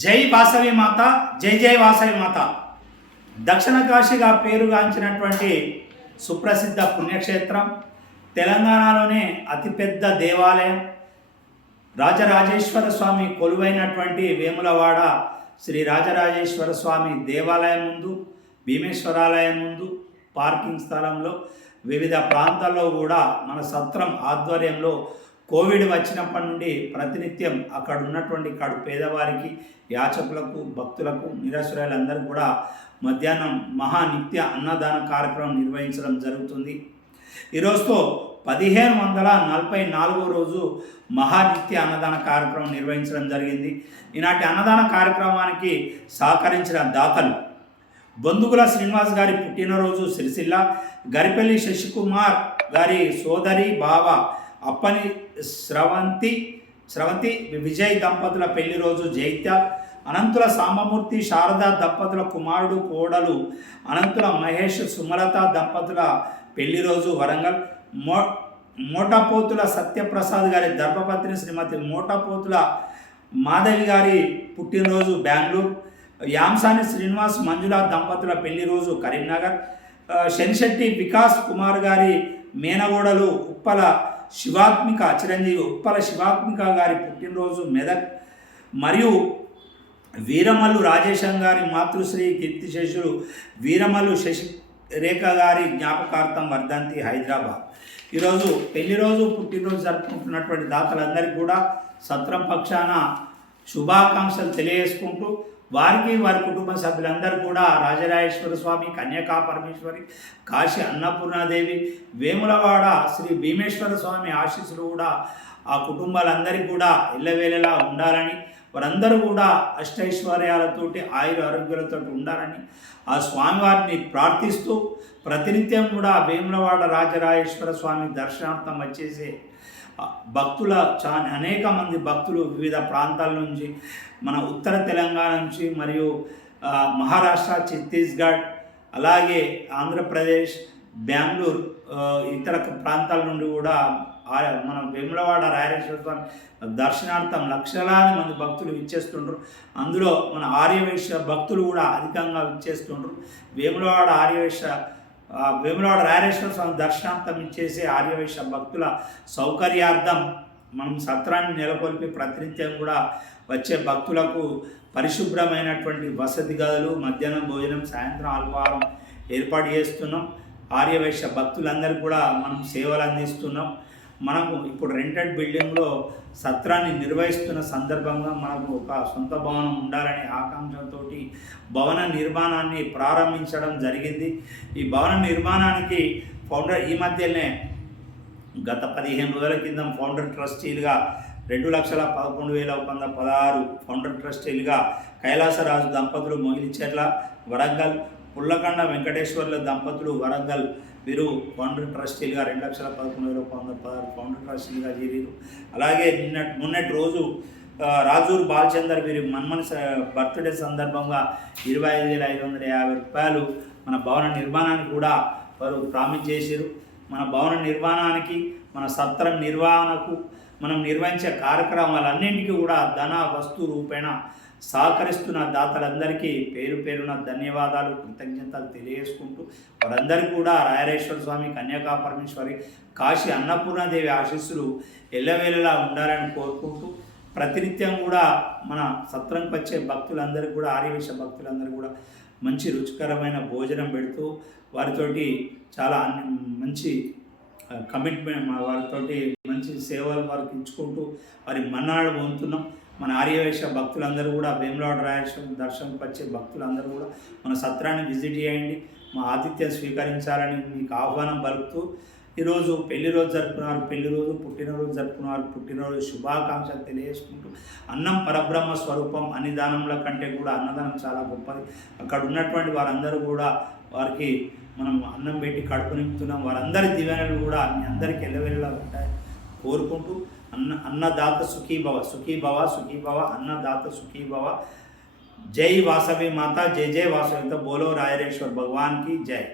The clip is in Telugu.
జై వాసవి మాత, జై జై వాసవి మాత. దక్షిణ కాశీగా పేరుగాంచినటువంటి సుప్రసిద్ధ పుణ్యక్షేత్రం, తెలంగాణలోనే అతిపెద్ద దేవాలయం, రాజరాజేశ్వర స్వామి కొలువైనటువంటి వేములవాడ శ్రీ రాజరాజేశ్వర స్వామి దేవాలయం ముందు, భీమేశ్వరాలయం ముందు పార్కింగ్ స్థలంలో వివిధ ప్రాంతాల్లో కూడా మన సత్రం ఆధ్వర్యంలో కోవిడ్ వచ్చినప్పటి నుండి ప్రతినిత్యం అక్కడ ఉన్నటువంటి పేదవారికి, యాచకులకు, భక్తులకు, నిరాశ్రయులందరూ కూడా మధ్యాహ్నం మహానిత్య అన్నదాన కార్యక్రమం నిర్వహించడం జరుగుతుంది. ఈరోజుతో 1544వ రోజు మహానిత్య అన్నదాన కార్యక్రమం నిర్వహించడం జరిగింది. ఈనాటి అన్నదాన కార్యక్రమానికి సహకరించిన దాతలు బొందుగుల శ్రీనివాస్ గారి పుట్టినరోజు సిరిసిల్ల, గరిపెల్లి శశికుమార్ గారి సోదరి బావ అప్పని స్రవంతి విజయ్ దంపతుల పెళ్లి రోజు జైత్యాల్, అనంతుల సాంబమూర్తి శారదా దంపతుల కుమారుడు కోడలు అనంతుల మహేష్ సుమలత దంపతుల పెళ్లి రోజు వరంగల్, మోటపోతుల సత్యప్రసాద్ గారి ధర్మపత్ని శ్రీమతి మోటపోతుల మాధవి గారి పుట్టినరోజు బెంగళూరు, యాంసాని శ్రీనివాస్ మంజుల దంపతుల పెళ్లి రోజు కరీంనగర్, శనిశెట్టి వికాస్ కుమార్ గారి మేనగోడలు ఉప్పల చిరంజీవి ఉప్పల శివాత్మిక గారి పుట్టినరోజు మెదక్, మరియు వీరమల్లు రాజేశం గారి మాతృశ్రీ కీర్తిశేషులు వీరమల్లు శశిరేఖ గారి జ్ఞాపకార్థం వర్ధంతి హైదరాబాద్. ఈరోజు పెళ్లి రోజు, పుట్టినరోజు జరుపుకుంటున్నటువంటి దాతలందరికీ కూడా సత్రం పక్షాన శుభాకాంక్షలు తెలియజేసుకుంటూ, వారికి వారి కుటుంబ సభ్యులందరూ కూడా రాజరాజేశ్వర స్వామి, కన్యకా పరమేశ్వరి, కాశీ అన్నపూర్ణాదేవి, వేములవాడ శ్రీ భీమేశ్వర స్వామి ఆశీస్సులు కూడా ఆ కుటుంబాలందరికీ కూడా ఎల్లవేళలా ఉండాలని, వారందరూ కూడా అష్టైశ్వర్యాలతోటి ఆయుర ఆరోగ్యాలతో ఉండాలని ఆ స్వామివారిని ప్రార్థిస్తూ, ప్రతినిత్యం కూడా వేములవాడ రాజరాజేశ్వర స్వామి దర్శనార్థం వచ్చేసే భక్తుల అనేక మంది భక్తులు వివిధ ప్రాంతాల నుంచి, మన ఉత్తర తెలంగాణ నుంచి, మరియు మహారాష్ట్ర, ఛత్తీస్గఢ్, అలాగే ఆంధ్రప్రదేశ్, బెంగళూరు, ఇతర ప్రాంతాల నుండి కూడా మన వేములవాడ రాజరాజేశ్వర స్వామి దర్శనార్థం లక్షలాది మంది భక్తులు ఇచ్చేస్తుండ్రు. అందులో మన ఆర్యవైశ్య భక్తులు కూడా అధికంగా ఇచ్చేస్తుండ్రు. వేములవాడ రాజరాజేశ్వర స్వామి దర్శనార్థం ఇచ్చేసే ఆర్యవైశ్య భక్తుల సౌకర్యార్థం మనం సత్రాన్ని నెలకొల్పి ప్రతినిత్యం కూడా వచ్చే భక్తులకు పరిశుభ్రమైనటువంటి వసతి గదులు, మధ్యాహ్నం భోజనం, సాయంత్రం అల్పాహారం ఏర్పాటు చేస్తున్నాం. ఆర్యవైశ్య భక్తులందరికీ కూడా మనం సేవలు అందిస్తున్నాం. మనకు ఇప్పుడు రెంటెడ్ బిల్డింగ్లో సత్రాన్ని నిర్వహిస్తున్న సందర్భంగా మనకు ఒక సొంత భవనం ఉండాలనే ఆకాంక్షతో భవన నిర్మాణాన్ని ప్రారంభించడం జరిగింది. ఈ భవన నిర్మాణానికి ఫౌండర్ ఈ మధ్యనే గత 15 రోజుల కింద ఫౌండర్ ట్రస్టీలుగా 2,11,116 ఫౌండర్ ట్రస్టీలుగా కైలాసరాజు దంపతులు మొగిలిచెర్ల వరంగల్, పుల్లకండ వెంకటేశ్వర్ల దంపతులు వరంగల్ వీరు ఫౌండర్ ట్రస్టీలుగా 2,11,116 ఫౌండర్ ట్రస్టీలుగా చేరారు. అలాగే మొన్నటి రోజు రాజూరు బాలచందర్ వీరి మన్మని బర్త్డే సందర్భంగా 25,550 రూపాయలు మన భవన నిర్మాణానికి కూడా వారు ప్రామిస్ చేశారు. మన భవన నిర్మాణానికి, మన సత్రం నిర్వహణకు, మనం నిర్వహించే కార్యక్రమాలన్నింటికీ కూడా ధన వస్తు రూపేణ సహకరిస్తున్న దాతలందరికీ పేరు పేరున ధన్యవాదాలు, కృతజ్ఞతలు తెలియజేసుకుంటూ, వారందరికీ కూడా రాజరాజేశ్వర స్వామి, కన్యకా పరమేశ్వరి, కాశీ అన్నపూర్ణాదేవి ఆశీస్సులు ఎల్లవేళలా ఉండాలని కోరుకుంటూ, ప్రతినిత్యం కూడా మన సత్రంకి వచ్చే భక్తులందరికీ కూడా, ఆర్యవైశ్య భక్తులందరూ కూడా మంచి రుచికరమైన భోజనం పెడుతూ, వారితోటి చాలా మంచి కమిట్మెంట్, వారితోటి మంచి సేవలు వారికి ఇచ్చుకుంటూ వారి మన్నాడు పొందుతున్నాం. మన ఆర్యవైశ్య భక్తులందరూ కూడా, వేములవాడ రాజేశ్వర దర్శనంకి వచ్చే భక్తులందరూ కూడా మన సత్రాన్ని విజిట్ చేయండి, మా ఆతిథ్యం స్వీకరించాలని మీకు ఆహ్వానం పలుకుతూ, ఈరోజు పెళ్లి రోజు జరుపుకున్నారు, పెళ్లి రోజు, పుట్టినరోజు జరుపుకున్నారు, పుట్టినరోజు శుభాకాంక్షలు తెలియజేసుకుంటూ, అన్నం పరబ్రహ్మ స్వరూపం, అన్నదానంల కంటే కూడా అన్నదానం చాలా గొప్పది. అక్కడ ఉన్నటువంటి వారందరూ కూడా వారికి మనం అన్నం పెట్టి కడుపు నింపుతున్నాం. వారందరి దీవెనలు కూడా మీ అందరికీ ఎల్లవెల్లా ఉంటాయి కోరుకుంటూ, అన్నదాత సుఖీభవ, సుఖీభవ, సుఖీభవ, అన్నదాత సుఖీభవ. జై వాసవి మాత, జై జై వాసవి. బోలో రాజరాజేశ్వర భగవాన్ की जय.